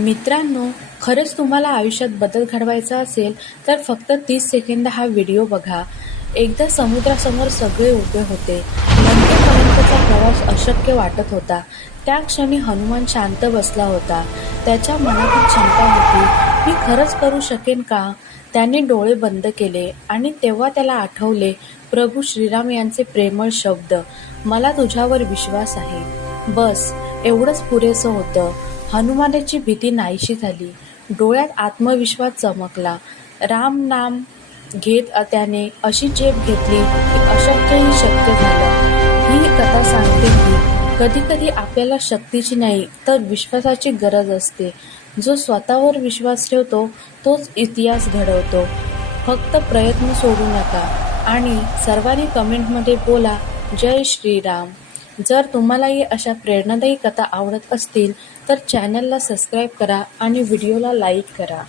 मित्रांनो, खरंच तुम्हाला आयुष्यात बदल घडवायचा असेल तर फक्त 30 सेकंद हा व्हिडिओ बघा. एकदा समुद्रासमोर सगळे उभे होते. लंकेपर्यंतचा प्रवास अशक्य वाटत होता. त्या क्षणी हनुमान शांत बसला होता. त्याच्या मनात एक शंका होती, मी खरंच करू शकेन का? त्याने डोळे बंद केले आणि तेव्हा त्याला आठवले प्रभू श्रीराम यांचे प्रेमळ शब्द, मला तुझ्यावर विश्वास आहे. बस, एवढंच पुरेसं होतं. हनुमानाची भीती नाहीशी झाली. डोळ्यात आत्मविश्वास चमकला. राम नाम घेत त्याने अशी झेप घेतली की अशक्यही शक्य झालं. ही कथा सांगते की कधी कधी आपल्याला शक्तीची नाही तर विश्वासाची गरज असते. जो स्वतःवर विश्वास ठेवतो तोच इतिहास घडवतो. फक्त प्रयत्न सोडू नका आणि सर्वांनी कमेंटमध्ये बोला जय श्रीराम. जर तुम्हालाही अशा प्रेरणादायी कथा आवडत असतील तर चॅनलला सबस्क्राईब करा आणि व्हिडिओला लाईक करा.